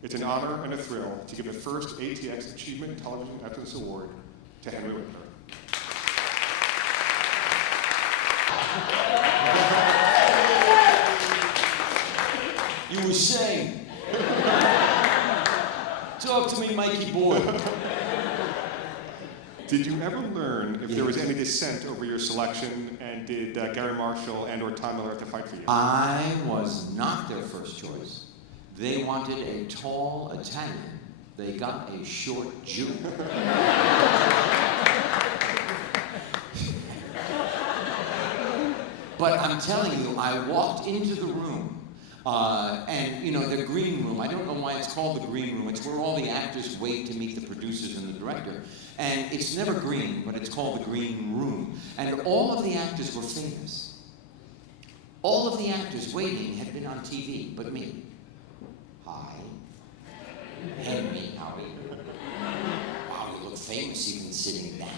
It's an honor and a thrill to give the first ATX Achievement Television Excellence Award to Henry Winkler. You were saying. Talk to me, Mikey boy. Did you ever learn if there was any dissent over your selection, and did Gary Marshall and or Tom Miller have to fight for you? I was not their first choice. They wanted a tall Italian. They got a short Jew. But I'm telling you, I walked into the room, and you know, the green room, I don't know why it's called the green room, it's where all the actors wait to meet the producers and the director. And it's never green, but it's called the green room. And all of the actors were famous. All of the actors waiting had been on TV, but me. Hi. Henry, how are you? Wow, you look famous even sitting down.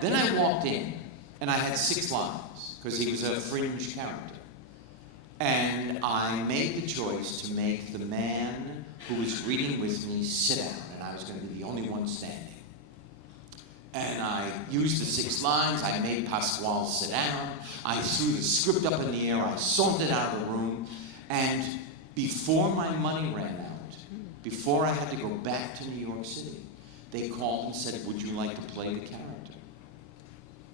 Then I walked in, and I had 6 lines, because he was a fringe character. And I made the choice to make the man who was reading with me sit down, and I was going to be the only one standing. And I used the 6 lines, I made Pasquale sit down, I threw the script up in the air, I sauntered out of the room, and before my money ran out, before I had to go back to New York City, they called and said, would you like to play the character?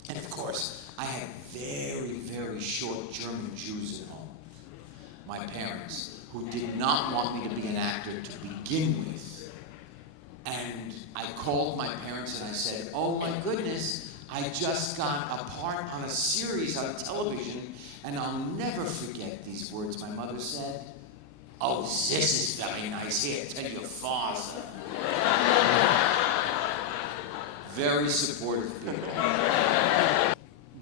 And of course, I had very, very short German Jews at home. My parents, who did not want me to be an actor to begin with. And I called my parents and I said, oh my goodness, I just got a part on a series on television, and I'll never forget these words my mother said. Oh, this is very nice. Here, tell your father. Very supportive people.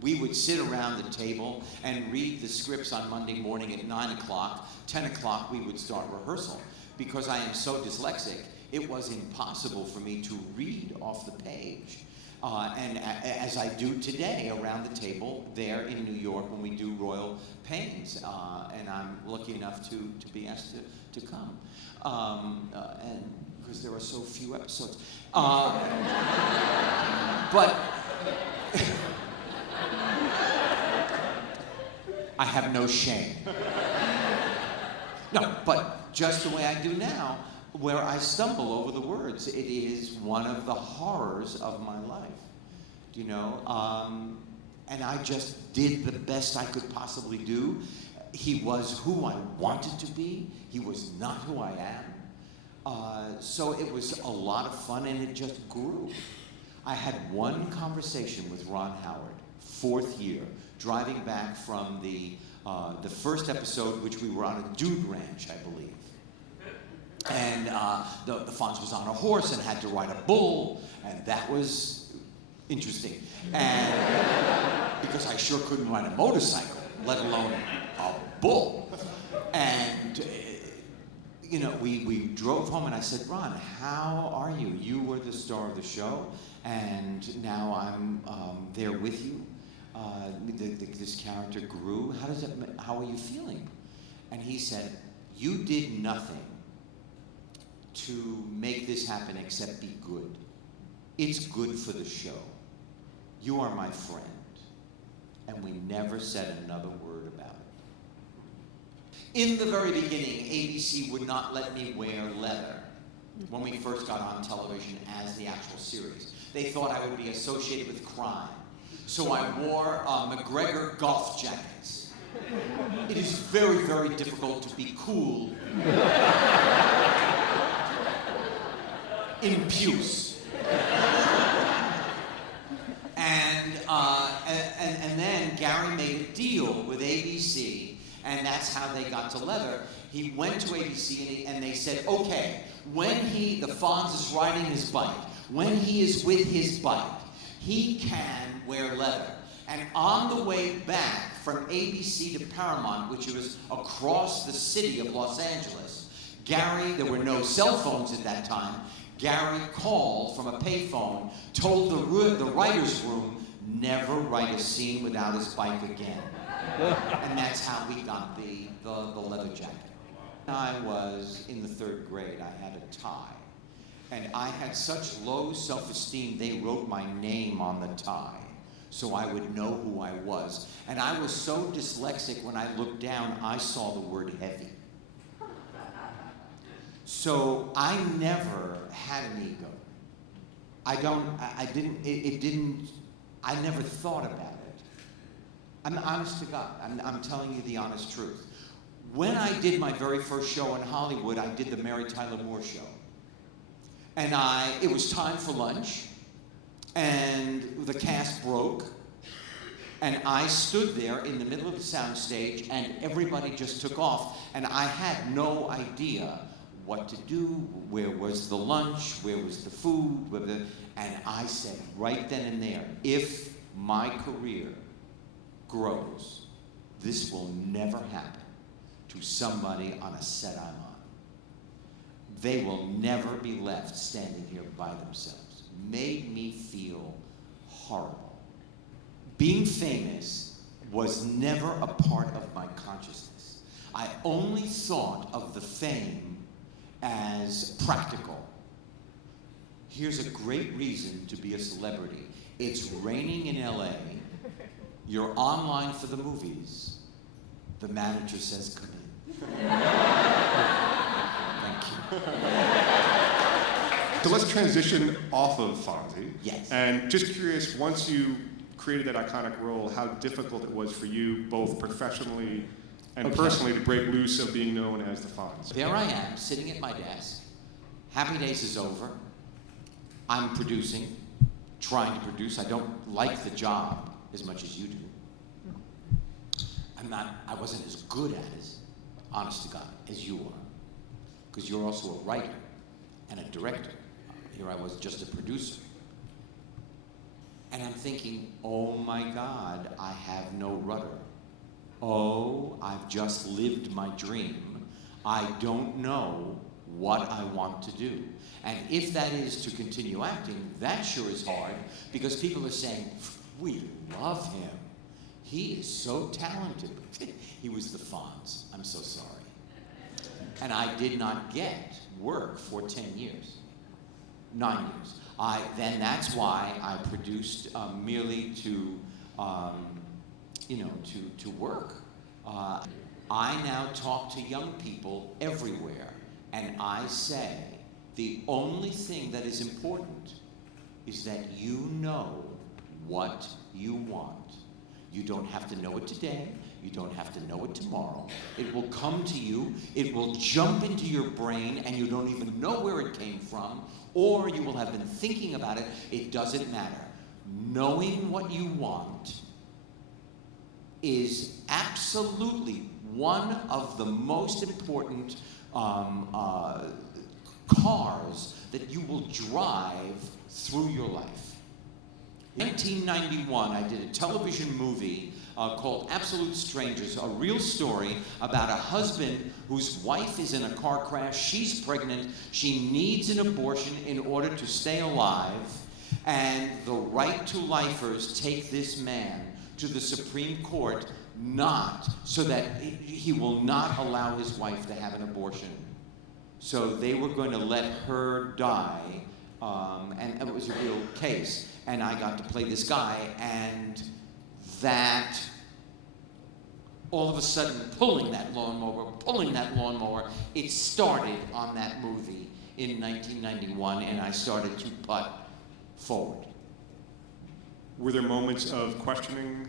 We would sit around the table and read the scripts on Monday morning at 9 o'clock. 10 o'clock, we would start rehearsal. Because I am so dyslexic, it was impossible for me to read off the page. And as I do today around the table there in New York when we do Royal Pains. And I'm lucky enough to be asked to come. And because there are so few episodes. But I have no shame. No, but just the way I do now, where I stumble over the words, it is one of the horrors of my life, you know? And I just did the best I could possibly do. He was who I wanted to be. He was not who I am. So it was a lot of fun, and it just grew. I had one conversation with Ron Howard, 4th year, driving back from the first episode, which we were on a dude ranch, I believe. And the Fonz was on a horse and had to ride a bull, and that was interesting. And because I sure couldn't ride a motorcycle, let alone a bull. And you know, we drove home, and I said, Ron, how are you? You were the star of the show, and now I'm there with you. This character grew. How are you feeling? And he said, you did nothing to make this happen except be good. It's good for the show. You are my friend. And we never said another word about it. In the very beginning, ABC would not let me wear leather when we first got on television as the actual series. They thought I would be associated with crime. So I wore McGregor golf jackets. It is very, very difficult to be cool in puce. And then Gary made a deal with ABC, and that's how they got to leather. He went to ABC and they said, okay, when the Fonz is riding his bike, when he is with his bike, he can wear leather. And on the way back from ABC to Paramount, which was across the city of Los Angeles, Gary, there were no cell phones at that time, Gary called from a payphone, told the writer's room, never write a scene without his bike again. And that's how we got the leather jacket. I was in the 3rd grade, I had a tie. And I had such low self-esteem, they wrote my name on the tie so I would know who I was. And I was so dyslexic, when I looked down, I saw the word heavy. So I never had an ego. I never thought about it. I'm honest to God, I'm telling you the honest truth. When I did my very first show in Hollywood, I did the Mary Tyler Moore Show. And it was time for lunch, and the cast broke, and I stood there in the middle of the soundstage, and everybody just took off, and I had no idea what to do, where was the lunch, where was the food, and I said right then and there, if my career grows, this will never happen to somebody on a set I'm on. They will never be left standing here by themselves. Made me feel horrible. Being famous was never a part of my consciousness. I only thought of the fame as practical. Here's a great reason to be a celebrity. It's raining in LA. You're online for the movies. The manager says, come in. So let's transition off of Fonzie. Yes. And just curious, once you created that iconic role, how difficult it was for you, both professionally and personally, to break loose of being known as the Fonz. There I am, sitting at my desk. Happy Days is over. I'm producing, trying to produce. I don't like the job as much as you do. I wasn't as good at it, honest to God, as you are. Because you're also a writer and a director. Here I was just a producer. And I'm thinking, oh my God, I have no rudder. Oh, I've just lived my dream. I don't know what I want to do. And if that is to continue acting, that sure is hard, because people are saying, we love him. He is so talented. He was the Fonz. I'm so sorry. And I did not get work for 10 years, 9 years. Then that's why I produced merely to work. I now talk to young people everywhere, and I say the only thing that is important is that you know what you want. You don't have to know it today. You don't have to know it tomorrow. It will come to you. It will jump into your brain, and you don't even know where it came from, or you will have been thinking about it. It doesn't matter. Knowing what you want is absolutely one of the most important cars that you will drive through your life. In 1991, I did a television movie called Absolute Strangers, a real story about a husband whose wife is in a car crash, she's pregnant, she needs an abortion in order to stay alive, and the right-to-lifers take this man to the Supreme Court, not so that he will not allow his wife to have an abortion. So they were going to let her die, and it was a real case. And I got to play this guy, and that, all of a sudden, pulling that lawnmower, it started on that movie in 1991, and I started to putt forward. Were there moments of questioning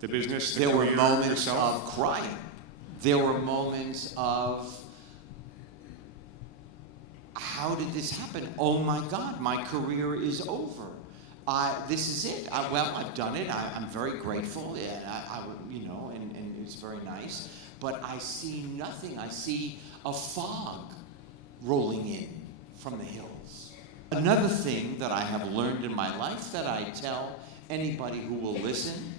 the business? There were moments of crying. There were moments of, how did this happen? Oh my God, my career is over. This is it. Well, I've done it. I'm very grateful, and and it's very nice. But I see nothing. I see a fog rolling in from the hills. Another thing that I have learned in my life that I tell anybody who will listen: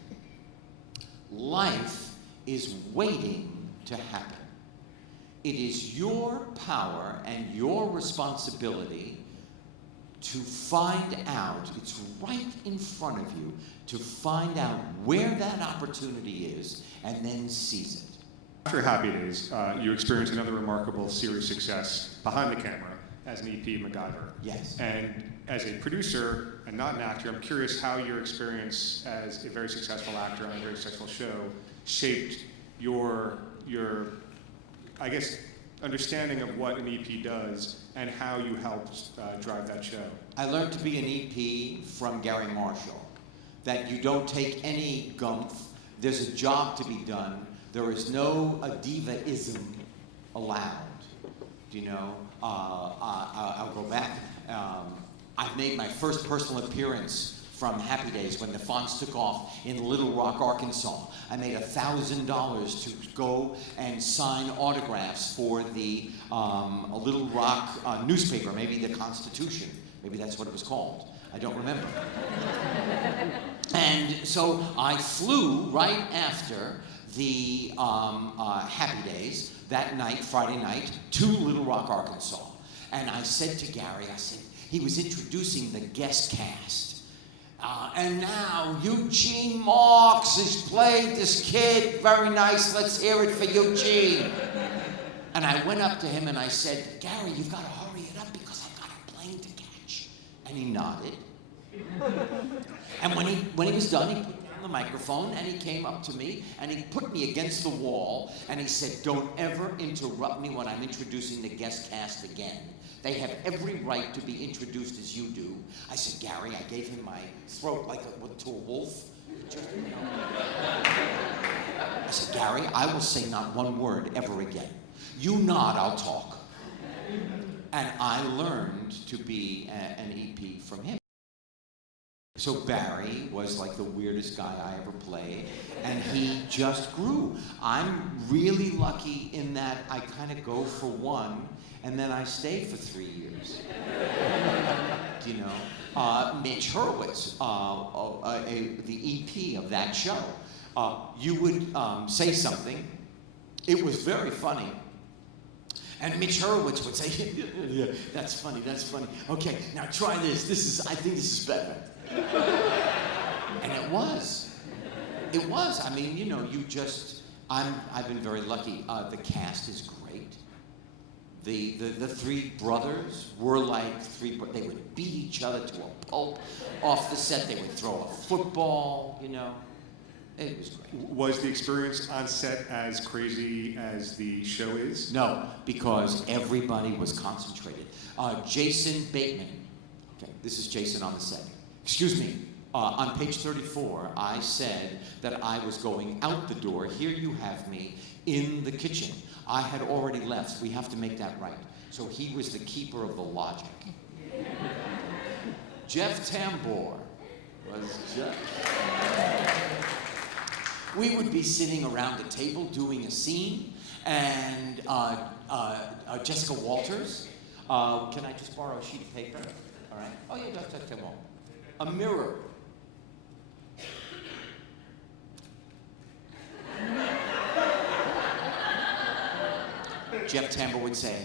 life is waiting to happen. It is your power and your responsibility to find out, it's right in front of you, to find out where that opportunity is and then seize it. After Happy Days, you experienced another remarkable series success behind the camera as an EP MacGyver. Yes. And as a producer and not an actor, I'm curious how your experience as a very successful actor on a very successful show shaped your I guess, understanding of what an EP does and how you helped drive that show. I learned to be an EP from Gary Marshall, that you don't take any gumph. There's a job to be done. There is no diva-ism allowed. Do you know? I'll go back. I made my first personal appearance from Happy Days when the Fonz took off in Little Rock, Arkansas. I made $1,000 to go and sign autographs for the Little Rock newspaper, maybe the Constitution. Maybe that's what it was called. I don't remember. And so I flew right after the Happy Days that night, Friday night, to Little Rock, Arkansas. And I said to Gary, he was introducing the guest cast. And now Eugene Marks has played this kid. Very nice, let's hear it for Eugene. And I went up to him and I said, Gary, you've got to hurry it up because I've got a plane to catch. And he nodded. And when he was done, he put down the microphone and he came up to me and he put me against the wall and he said, don't ever interrupt me when I'm introducing the guest cast again. They have every right to be introduced as you do. I said, Gary, I gave him my throat like to a wolf. I said, Gary, I will say not one word ever again. You nod, I'll talk. And I learned to be an EP from him. So Barry was like the weirdest guy I ever played, and he just grew. I'm really lucky in that I kind of go for one, and then I stay for 3 years. You know, Mitch Hurwitz, the EP of that show, you would say something. It was very funny. And Mitch Hurwitz would say, yeah, that's funny, that's funny. Okay, now try this. I think this is better. And it was. It was. I mean, you know, I've been very lucky. The cast is great. The three brothers were like they would beat each other to a pulp off the set. They would throw a football, you know. It was great. Was the experience on set as crazy as the show is? No, because everybody was concentrated. Jason Bateman. Okay, this is Jason on the set. Excuse me. On page 34, I said that I was going out the door. Here you have me in the kitchen. I had already left. We have to make that right. So he was the keeper of the logic. Jeff Tambor was Jeff. We would be sitting around a table doing a scene, and Jessica Walters. Can I just borrow a sheet of paper? All right. Oh, yeah, that's one. A mirror. Jeff Tambor would say,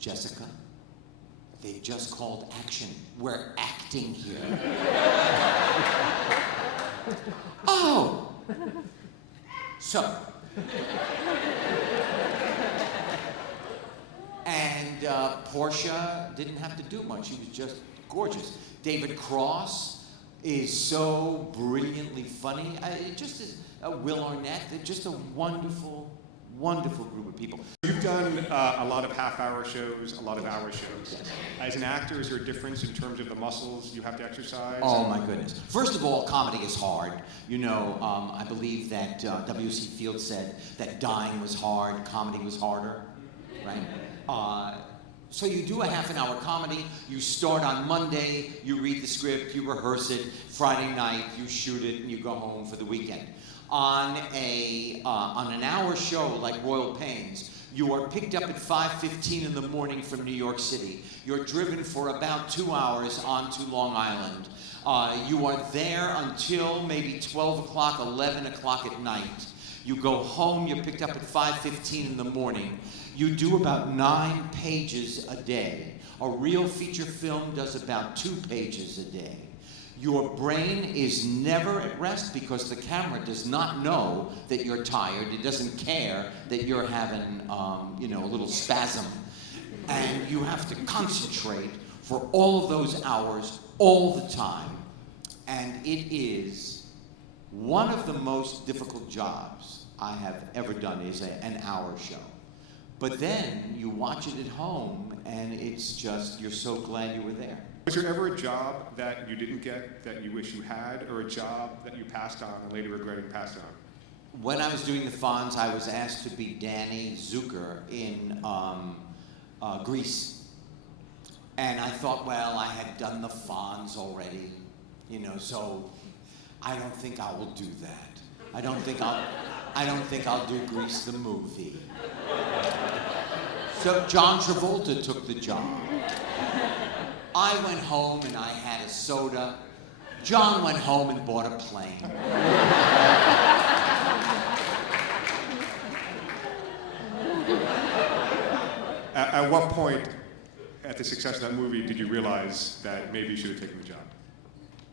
Jessica, they just called action. We're acting here. Oh! So. And Portia didn't have to do much. She was just gorgeous. David Cross is so brilliantly funny. It just is Will Arnett. They're just a wonderful, wonderful group of people. You've done a lot of half-hour shows, a lot of hour shows. Yes. As an actor, is there a difference in terms of the muscles you have to exercise? Oh my goodness. First of all, comedy is hard. You know, I believe that W.C. Fields said that dying was hard, comedy was harder, right? So you do a half-an-hour comedy, you start on Monday, you read the script, you rehearse it, Friday night, you shoot it, and you go home for the weekend. On an hour show like Royal Pains, you are picked up at 5:15 in the morning from New York City. You're driven for about 2 hours onto Long Island. You are there until maybe 12 o'clock, 11 o'clock at night. You go home, you're picked up at 5:15 in the morning. You do about 9 pages a day. A real feature film does about 2 pages a day. Your brain is never at rest because the camera does not know that you're tired. It doesn't care that you're having, a little spasm. And you have to concentrate for all of those hours, all the time. And it is one of the most difficult jobs I have ever done is an hour show. But then you watch it at home and it's just, you're so glad you were there. Was there ever a job that you didn't get that you wish you had, or a job that you passed on and later regretted passed on? When I was doing the Fonz, I was asked to be Danny Zucker in Greece. And I thought, well, I had done the Fonz already, so I don't think I will do that. I don't think I'll do Grease the movie. So John Travolta took the job. I went home and I had a soda. John went home and bought a plane. At what point, at the success of that movie, did you realize that maybe you should have taken the job?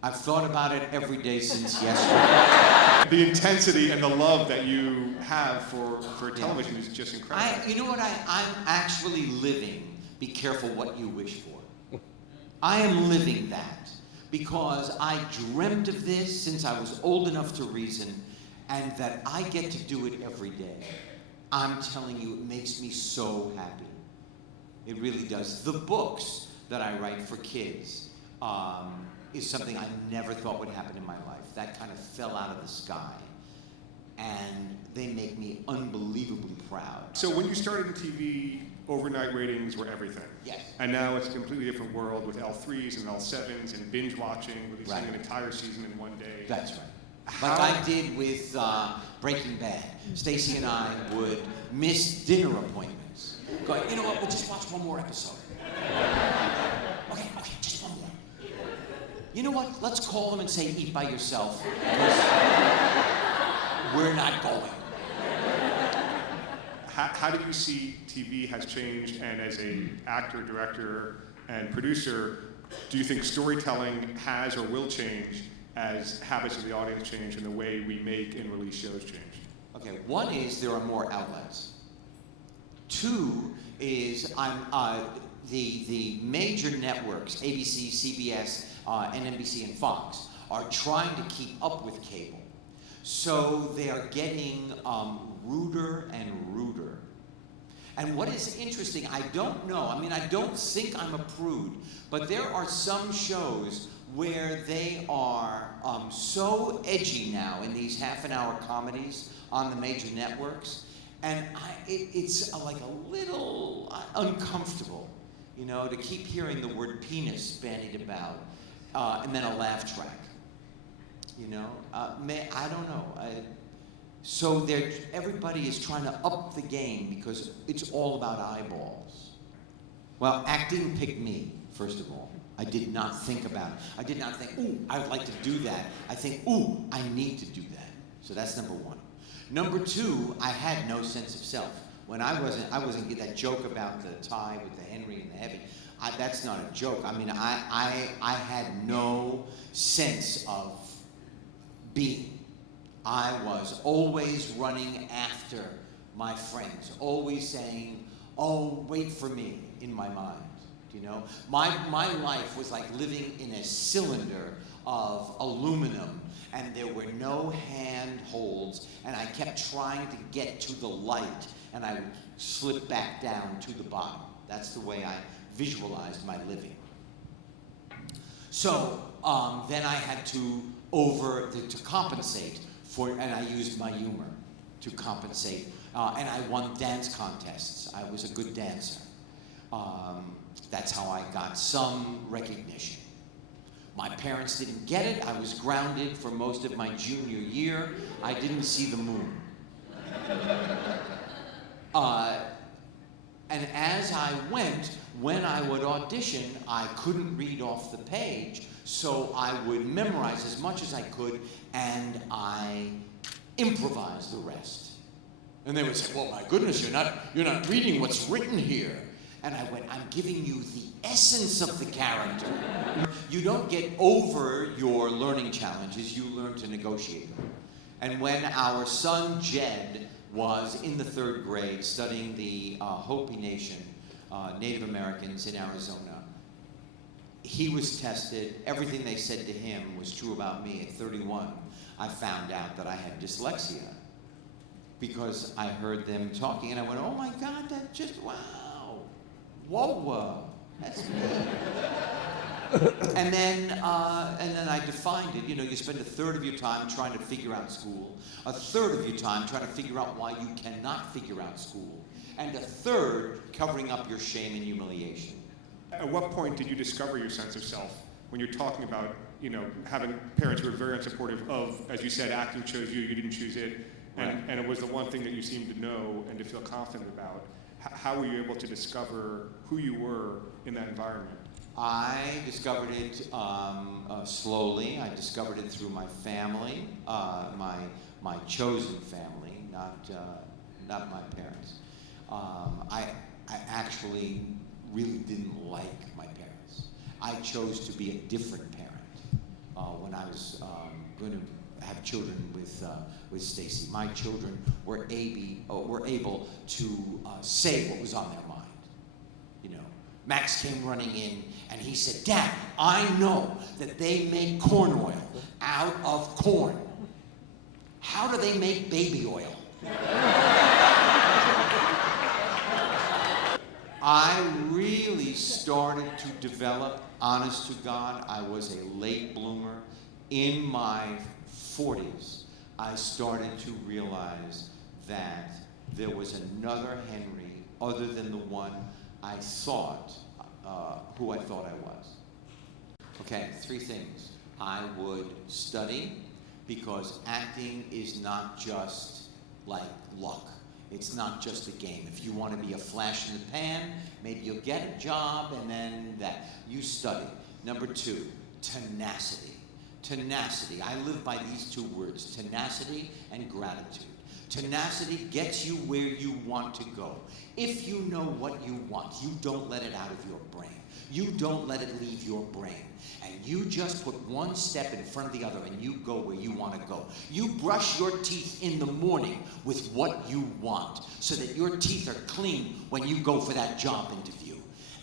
I've thought about it every day since yesterday. The intensity and the love that you have for television is just incredible. You know what? I'm actually living, be careful what you wish for. I am living that because I dreamt of this since I was old enough to reason, and that I get to do it every day. I'm telling you, it makes me so happy. It really does. The books that I write for kids is something I never thought would happen in my life. That kind of fell out of the sky. And they make me unbelievably proud. So when you started in TV, overnight ratings were everything. Yes. And now it's a completely different world with L3s and L7s and binge watching, releasing an entire season in one day. That's right. Like I did with Breaking Bad. Stacey and I would miss dinner appointments. Going, you know what, we'll just watch one more episode. Okay, just one more. You know what, let's call them and say, eat by yourself. We're not going. How do you see TV has changed, and as an actor, director, and producer, do you think storytelling has or will change as habits of the audience change and the way we make and release shows change? Okay, one is there are more outlets. Two is the major networks, ABC, CBS, and NBC and Fox, are trying to keep up with cable. So they are getting ruder and ruder. And what is interesting, I don't know, I don't think I'm a prude, but there are some shows where they are so edgy now in these half-an-hour comedies on the major networks, and it's like a little uncomfortable, to keep hearing the word penis bandied about, and then a laugh track. I don't know. So everybody is trying to up the game because it's all about eyeballs. Well, acting picked me, first of all. I did not think about it. I did not think, ooh, I would like to do that. I think, ooh, I need to do that. So that's number one. Number two, I had no sense of self. When I wasn't get that joke about the tie with the Henry and the heavy. That's not a joke. I had no sense of being. I was always running after my friends, always saying, oh, wait for me, in my mind, My life was like living in a cylinder of aluminum, and there were no handholds, and I kept trying to get to the light, and I would slip back down to the bottom. That's the way I visualized my living. So then I had to compensate for, and I used my humor to compensate. And I won dance contests. I was a good dancer. That's how I got some recognition. My parents didn't get it. I was grounded for most of my junior year. I didn't see the moon. And as I went, when I would audition, I couldn't read off the page, so I would memorize as much as I could, and I improvised the rest. And they would say, well, my goodness, you're not reading what's written here. And I went, I'm giving you the essence of the character. You don't get over your learning challenges, you learn to negotiate them. And when our son Jed was in the 3rd grade studying the Hopi Nation, Native Americans in Arizona, he was tested. Everything they said to him was true about me. At 31, I found out that I had dyslexia because I heard them talking, and I went, oh my God, that just, wow. Whoa, that's good. and then I defined it. You know, you spend a third of your time trying to figure out school, a third of your time trying to figure out why you cannot figure out school, and a third covering up your shame and humiliation. At what point did you discover your sense of self? When you're talking about, you know, having parents who were very unsupportive of, as you said, acting chose you, you didn't choose it, and it was the one thing that you seemed to know and to feel confident about. How were you able to discover who you were in that environment? I discovered it slowly. I discovered it through my family, my chosen family, not my parents. I actually really didn't like my parents. I chose to be a different parent when I was going to have children with Stacy. My children were able to say what was on their mind. You know, Max came running in and he said, Dad, I know that they make corn oil out of corn. How do they make baby oil? I really started to develop, honest to God, I was a late bloomer. In my 40s, I started to realize that there was another Henry other than the one I thought, who I thought I was. Okay, 3 things. I would study, because acting is not just like luck. It's not just a game. If you want to be a flash in the pan, maybe you'll get a job and then that. You study. Number 2, tenacity. Tenacity. I live by these 2 words, tenacity and gratitude. Tenacity gets you where you want to go. If you know what you want, you don't let it out of your brain. You don't let it leave your brain. And you just put one step in front of the other and you go where you want to go. You brush your teeth in the morning with what you want so that your teeth are clean when you go for that job interview.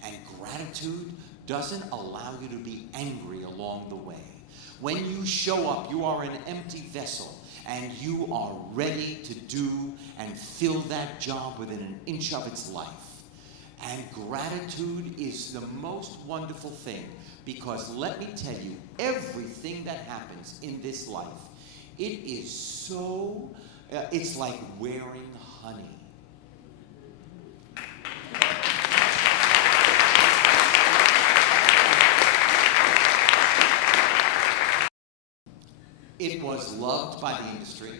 And gratitude doesn't allow you to be angry along the way. When you show up, you are an empty vessel and you are ready to do and fill that job within an inch of its life. And gratitude is the most wonderful thing, because let me tell you, everything that happens in this life, it is so, it's like wearing honey. It was loved by the industry,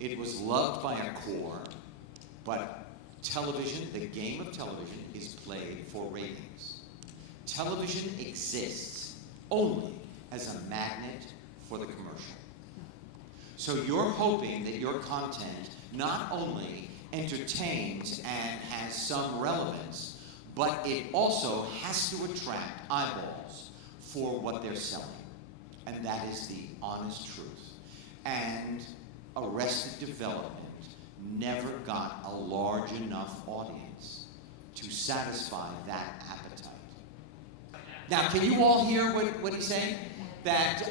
it was loved by a core, but television, the game of television, is played for ratings. Television exists only as a magnet for the commercial. So you're hoping that your content not only entertains and has some relevance, but it also has to attract eyeballs for what they're selling. And that is the honest truth. And Arrested Development never got a large enough audience to satisfy that appetite. Now, can you all hear what he's saying? That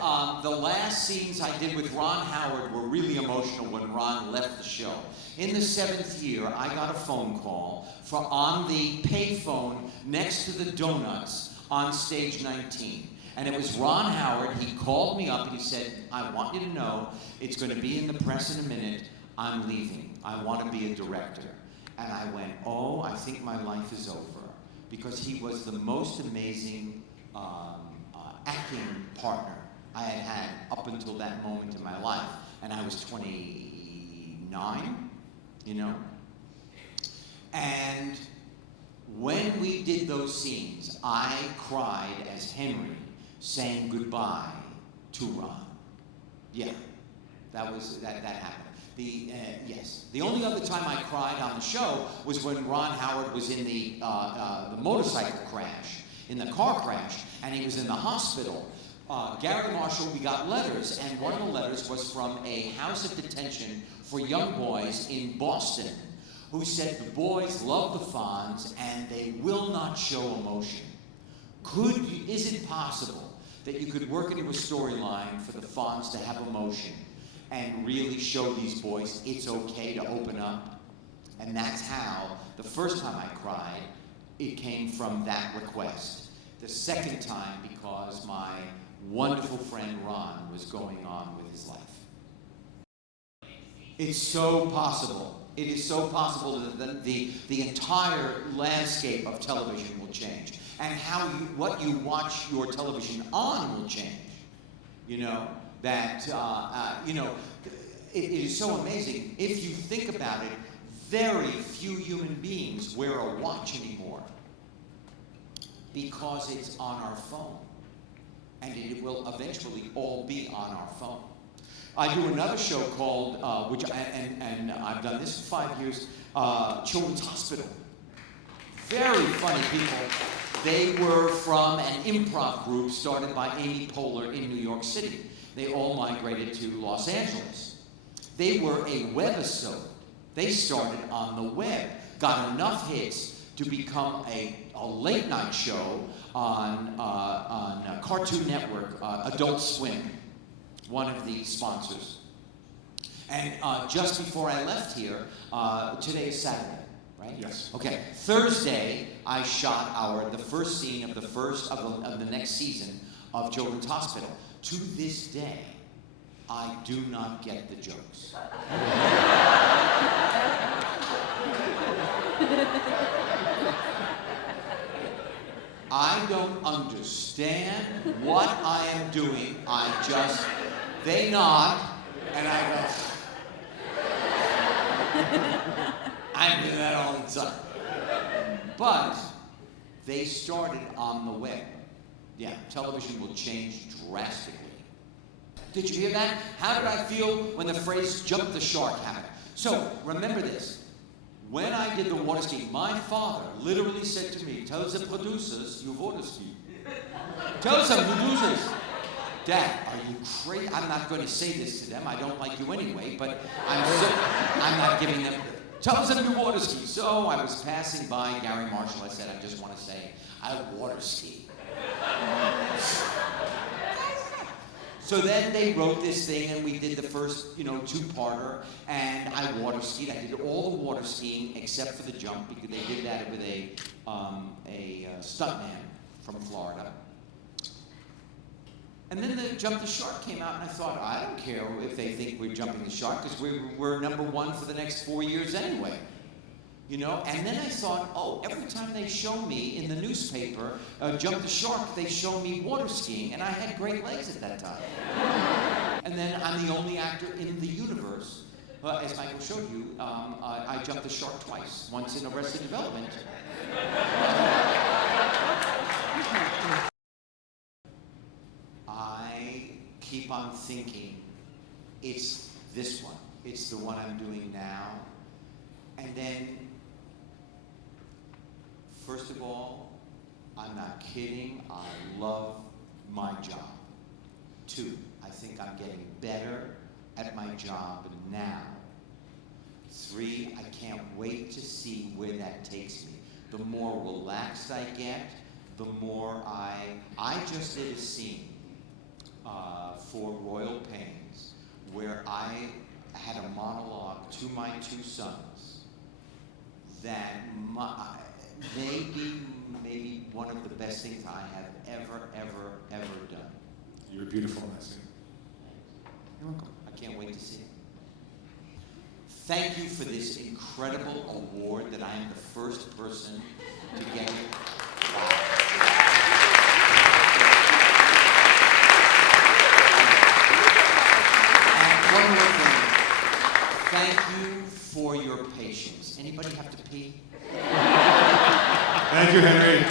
the last scenes I did with Ron Howard were really emotional when Ron left the show. In the 7th year, I got a phone call on the payphone next to the donuts on stage 19. And it was Ron Howard. He called me up and he said, I want you to know, it's going to be in the press in a minute, I'm leaving. I want to be a director. And I went, oh, I think my life is over. Because he was the most amazing acting partner I had had up until that moment in my life. And I was 29, you know? And when we did those scenes, I cried as Henry saying goodbye to Ron. Yeah, that happened. Yes. The only other time I cried on the show was when Ron Howard was in the motorcycle crash, in the car crash, and he was in the hospital. Gary Marshall, we got letters, and one of the letters was from a house of detention for young boys in Boston, who said the boys love the Fonz and they will not show emotion. Is it possible that you could work into a storyline for the Fonz to have emotion and really show these boys it's okay to open up? And that's how, the first time I cried, it came from that request. The second time, because my wonderful friend Ron was going on with his life. It's so possible. It is so possible that the entire landscape of television will change. And what you watch your television on will change. You know, that, it is so amazing. If you think about it, very few human beings wear a watch anymore because it's on our phone. And it will eventually all be on our phone. I do another show called, and I've done this for 5 years, Children's Hospital. Very funny people. They were from an improv group started by Amy Poehler in New York City. They all migrated to Los Angeles. They were a webisode. They started on the web, got enough hits to become a late night show on Cartoon Network, Adult Swim, one of the sponsors. And just before I left here, today is Saturday, right? Yes. Okay. Thursday, I shot the first scene of the next season of Children's Hospital. To this day, I do not get the jokes. I don't understand what I am doing. They nod, and I go, I do that all the time. But they started on the web. Yeah, television will change drastically. Did you hear that? How did I feel when the phrase jump the shark happened? So, remember this. When I did the water skiing, my father literally said to me, tell the producers you water ski. Tell some producers. Dad, are you crazy? I'm not going to say this to them. I don't like you anyway, but I'm not giving them. Tell them you water ski. So I was passing by Gary Marshall. I said, I just want to say, I water ski. So then they wrote this thing, and we did the first, two-parter, and I water skied. I did all the water skiing except for the jump, because they did that with a stuntman from Florida. And then the Jump the Shark came out, and I thought, I don't care if they think we're jumping the shark, because we're #1 for the next 4 years anyway. And then I thought, every time they show me in the newspaper, Jump the Shark, they show me water skiing, and I had great legs at that time. And then I'm the only actor in the universe, as Michael showed you, I jumped the shark twice, once in Arrested Development. I keep on thinking, it's this one. It's the one I'm doing now. And then, first of all, I'm not kidding, I love my job. 2, I think I'm getting better at my job now. 3, I can't wait to see where that takes me. The more relaxed I get, the more I just did a scene for Royal Pains where I had a monologue to my 2 sons that maybe one of the best things I have ever done. You were beautiful in that scene. You're welcome. I can't wait to see it. Thank you for this incredible award that I am the first person to get it. And one more thing. Thank you for your patience. Anybody have to pee? Thank you, Henry.